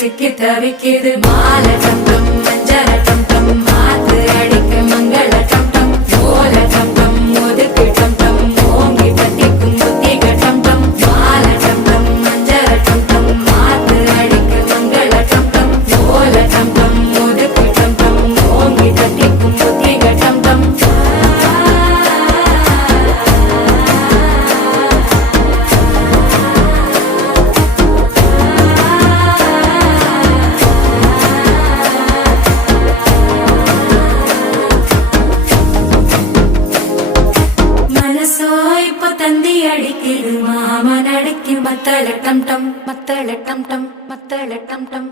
சிக்கி தவிக்குது மாலை டம் டம் மஞ்சள டம் டம் மாத்து அடிக்க மங்கள டம் டம் ஓல டம் டம் ஒதுக்கு டம் டம் ஓங்கி பத்திக்கும் புத்திக டம் டம் மாலை டம் டம் மஞ்சள டம் டம் மாத்து அடிக்க மங்கள டம் டம் ஓல டம் டம் ஒதுக்கு டம் டம் ஓங்கி பத்திக்கும் புத்திக டம் டம் தந்தி அடிக்குது மாமன் அடிக்கு மத்தள டம் டம் மத்தள டம் டம் மத்தள டம் டம்